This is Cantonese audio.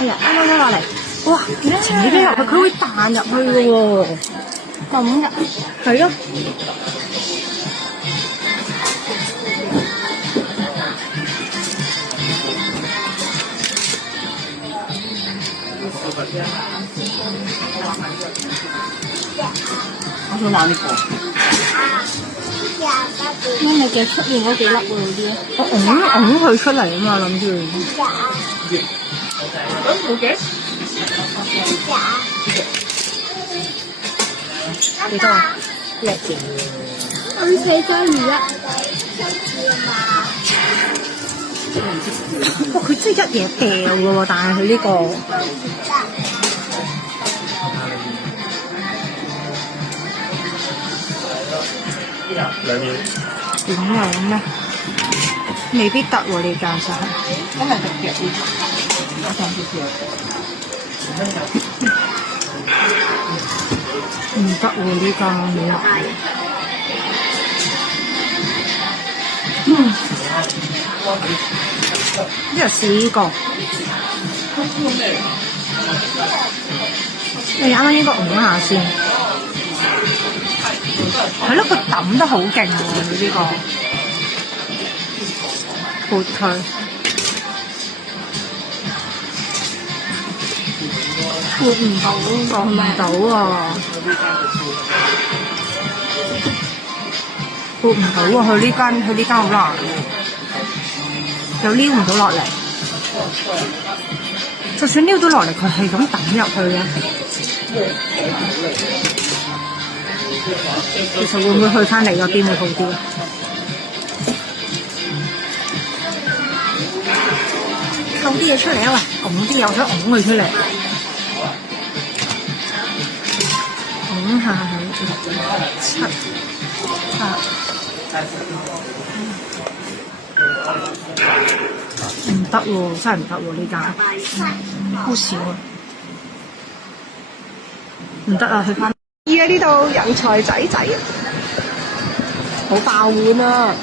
哎呀，啱啱落嚟，哇！點解沉啲飛入去，佢會彈入去嘅喎？咁㗎？係咯。我想玩呢個。因為嘅出面嗰幾粒會好啲。我拱佢出嚟啊嘛，諗住。好嘅。幾多啊？叻嘅。我4張2啊。哇！佢真係一嘢掉嘅喎，但係佢呢個。兩秒。點樣咧？未必得喎，你教晒。真係直嘅呢？我上次試唔得喎，呢個冇落。呢個試呢個。你啱啱應該拱下先。係咯，佢揼得好勁喎，佢呢個撥佢，撥唔到，撥唔到喎，撥唔到喎，佢呢間好難，又撩唔到落嚟，就算撩到落嚟，佢係咁揼入去嘅。其實會唔會去翻嚟嗰邊會好啲？扣啲嘢出嚟啊！喂，拱啲嘢，我想拱佢出嚟，拱下佢7、8，唔得喎，真係唔得喎呢間，好少啊，唔得啊，去翻。而家呢度人才仔仔，好爆碗啊！